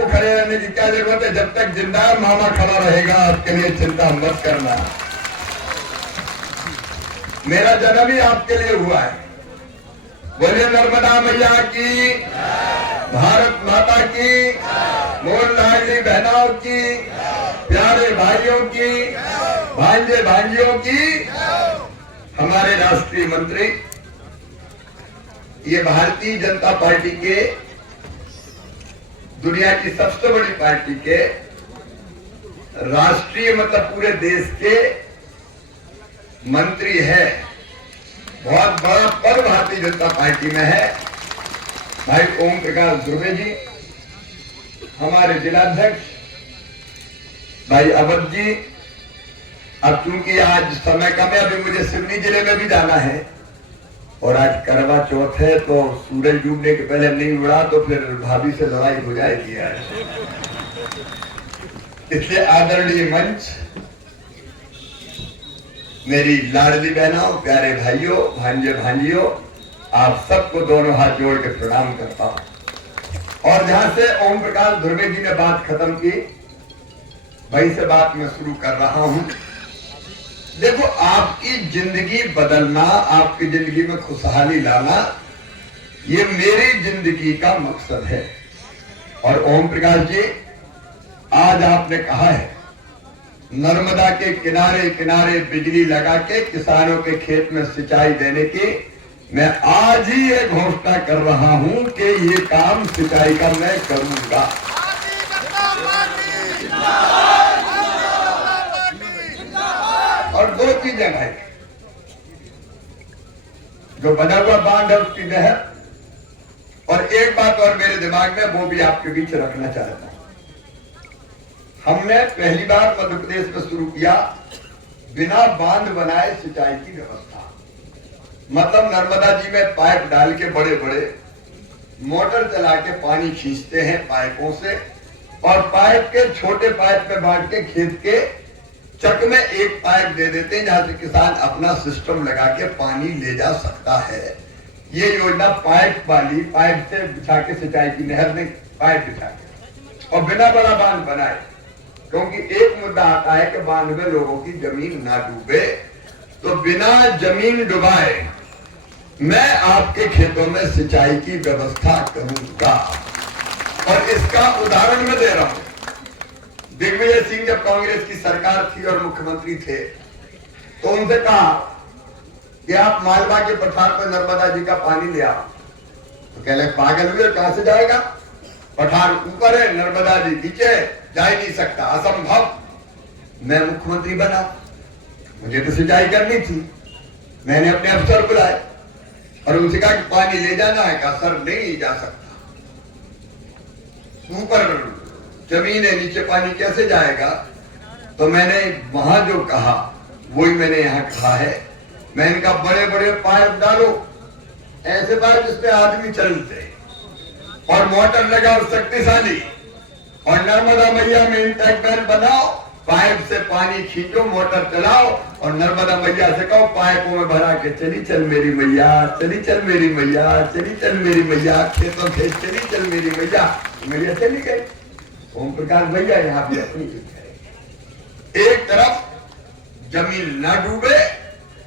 आपको खड़े रहने की क्या जरूरत है? जब तक जिंदा है मामा खड़ा रहेगा, आपके लिए चिंता मत करना। मेरा जन्म ही आपके लिए हुआ है। बोलिए नर्मदा मैया की, भारत माता की, मोर लाडली बहनों की, प्यारे भाइयों की, भांजे भांजियों की। हमारे राष्ट्रीय मंत्री, ये भारतीय जनता पार्टी के, दुनिया की सबसे बड़ी पार्टी के, राष्ट्रीय मतलब पूरे देश के मंत्री है। बहुत बड़ा पद भारतीय जनता पार्टी में है। भाई ओम प्रकाश धुर्वे जी, हमारे जिलाध्यक्ष भाई अवध जी। अब चूंकि आज समय कम है, अभी मुझे सिवनी जिले में भी जाना है और आज करवा चौथ है, तो सूरज डूबने के पहले नहीं उड़ा तो फिर भाभी से लड़ाई हो जाएगी यार। इसलिए आदरणीय मंच, मेरी लाडली बहनों, प्यारे भाइयों, भांजे भांजियों, आप सबको दोनों हाथ जोड़ के प्रणाम करता हूं। और जहां से ओम प्रकाश धुर्वे जी ने बात खत्म की, वहीं से बात मैं शुरू कर रहा हूं। देखो, आपकी जिंदगी बदलना, आपकी जिंदगी में खुशहाली लाना, ये मेरी जिंदगी का मकसद है। और ओम प्रकाश जी, आज आपने कहा है नर्मदा के किनारे किनारे बिजली लगा के किसानों के खेत में सिंचाई देने की, मैं आज ही ये घोषणा कर रहा हूं कि ये काम सिंचाई का मैं करूंगा। और दो चीजें भाई, जो बना हुआ बांध है उसकी नहर, और एक बात और मेरे दिमाग में, वो भी आपके बीच रखना चाहता हूं। हमने पहली बार मध्य प्रदेश में शुरू किया बिना बांध बनाए सिंचाई की व्यवस्था। मतलब नर्मदा जी में पाइप डाल के बड़े बड़े मोटर चला के पानी खींचते हैं पाइपों से, और पाइप के छोटे पाइप में बांट के खेत के चक में एक पाइप दे देते हैं, जहां से किसान अपना सिस्टम लगा के पानी ले जा सकता है। ये योजना पाइप वाली, पाइप से बिछा के सिंचाई की, नहर में पाइप बिछा के, और बिना बड़ा बांध बनाए। क्योंकि एक मुद्दा आता है कि बांध में लोगों की जमीन ना डूबे, तो बिना जमीन डुबाए मैं आपके खेतों में सिंचाई की व्यवस्था करूंगा। और इसका उदाहरण मैं दे रहा हूं। दिग्विजय सिंह जब कांग्रेस की सरकार थी और मुख्यमंत्री थे, तो उनसे कहा कि आप मालवा के पठार पर नर्मदा जी का पानी ले आओ। तो कह लगे पागल हुए, कहां से जाएगा? पठार ऊपर है, नर्मदा जी नीचे, जा ही नहीं सकता, असंभव। मैं मुख्यमंत्री बना, मुझे तो सिंचाई करनी थी। मैंने अपने अफसर बुलाए और उनसे कहा कि पानी ले जाना है। कहा सर नहीं जा सकता, ऊपर जमीन है, नीचे पानी कैसे जाएगा? तो मैंने वहां जो कहा वही मैंने यहां कहा है। मैंने कहा बड़े बड़े पाइप डालो, ऐसे पाइप जिसपे आदमी चलते, और मोटर लगाओ शक्तिशाली, और नर्मदा मैया में इंटैक्ट वेल बनाओ, पाइप से पानी खींचो, मोटर चलाओ, और नर्मदा मैया से कहो पाइपों में भरा के चली चल मेरी मैया, चली चल मेरी मैया, चली चल मेरी मैया, खेतों खेत चली चल मेरी मैया। मैया चली गई। ओम प्रकाश भैया यहाँ पे अपनी है। एक तरफ जमीन न डूबे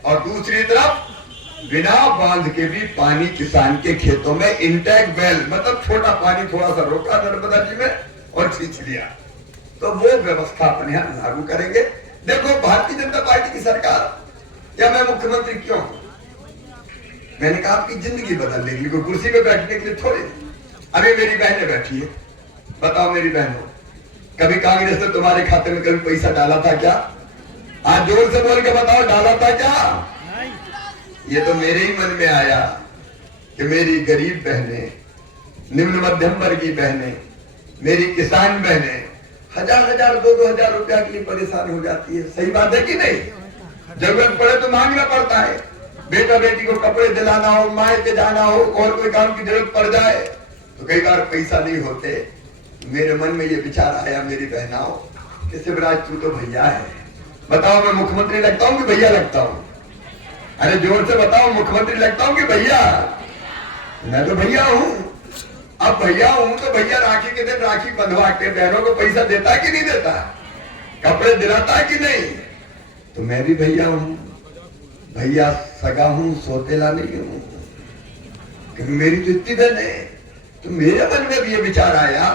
और दूसरी तरफ बिना बांध के भी पानी किसान के खेतों में इंटैक्ट वेल, मतलब छोटा पानी थोड़ा सा रोका नर्मदा जी में और खींच लिया। तो वो व्यवस्था अपने यहां लागू करेंगे। देखो, भारतीय जनता पार्टी की सरकार, या मैं मुख्यमंत्री क्यों हूं? मैंने कहा आपकी जिंदगी बदलने के लिए, कोई कुर्सी पे बैठने के लिए थोड़ी। अभी मेरी बहनें बैठी है, बताओ मेरी बहनों, कभी कांग्रेस ने तुम्हारे खाते में कभी पैसा डाला था क्या? आज जोर से बोल के बताओ, डाला था क्या? ये तो मेरे ही मन में आया कि मेरी गरीब बहनें, निम्न मध्यम वर्गीय बहनें, मेरी किसान बहनें हजार हजार 2-2 हजार रुपया के लिए परेशान हो जाती है। सही बात है कि नहीं? जरूरत पड़े तो मांगना पड़ता है। बेटा बेटी को कपड़े दिलाना हो, मायके जाना हो, और कोई काम की जरूरत पड़ जाए तो कई बार पैसा नहीं होते। मेरे मन में ये विचार आया, मेरी बहनाओं, कि शिवराज तू तो भैया है, बताओ मैं मुख्यमंत्री लगता हूँ कि भैया लगता हूँ? अरे जोर से बताओ, मुख्यमंत्री लगता हूँ कि भैया? मैं तो भैया हूँ। अब भैया हूं तो भैया राखी के दिन राखी बंधवा के बहनों को पैसा देता कि नहीं देता, कपड़े दिलाता कि नहीं। तो मैं भी भैया हूं, भैया सगा हूं, सोतेला नहीं हूं, क्योंकि मेरी तो इतनी बहन है। तो मेरे मन में भी ये विचार आया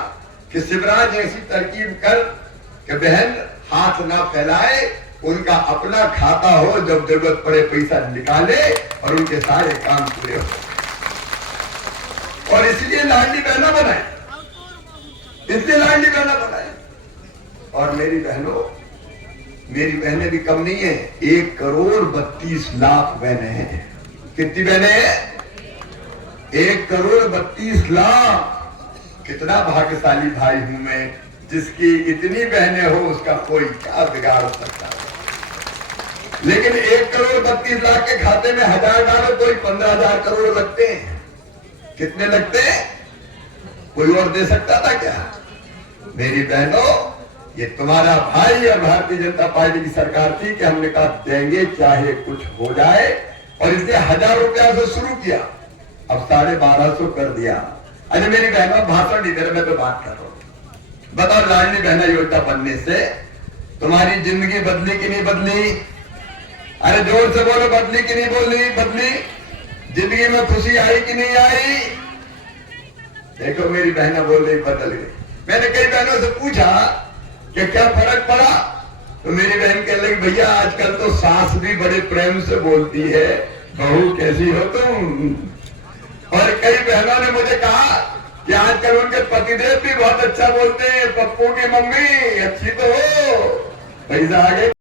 कि शिवराज ऐसी तरकीब कर कि बहन हाथ ना फैलाए, उनका अपना खाता हो, जब जरूरत पड़े पैसा निकाले और उनके सारे काम पूरे हो। और इसलिए लाडली बहना बनाए, इसलिए लाडली बहना बनाए। और मेरी बहनों, मेरी बहनें भी कम नहीं है, 1,32,00,000 बहनें हैं। कितनी बहनें हैं? 1,32,00,000। कितना भाग्यशाली भाई हूं मैं, जिसकी इतनी बहनें हो, उसका कोई क्या बिगाड़ सकता है। लेकिन 1,32,00,000 के खाते में 1000 डालो तो 15,000 करोड़ लगते हैं। कितने लगते हैं? कोई और दे सकता था क्या? मेरी बहनों, ये तुम्हारा भाई और भारतीय जनता पार्टी की सरकार थी कि हमने कहा देंगे चाहे कुछ हो जाए, और इसलिए 1000 रुपया से शुरू किया, अब 1250 कर दिया। अरे मेरी बहनों, भाषण नहीं दे रहे, मैं तो बात कर रहा हूं। बताओ, लाडली बहना योजना बनने से तुम्हारी जिंदगी बदली कि नहीं बदली? अरे जोर से बोलो, बदली कि नहीं बोली? बदली। जिंदगी में खुशी आई कि नहीं आई? देखो मेरी बहना बोल रही बदल गई। मैंने कई बहनों से पूछा कि क्या फर्क पड़ा, तो मेरी बहन कहने लगी, भैया आजकल तो सास भी बड़े प्रेम से बोलती है, बहू कैसी हो तुम। और कई बहनों ने मुझे कहा कि आजकल उनके पतिदेव भी बहुत अच्छा बोलते हैं, पप्पू की मम्मी अच्छी तो हो, पैसा आगे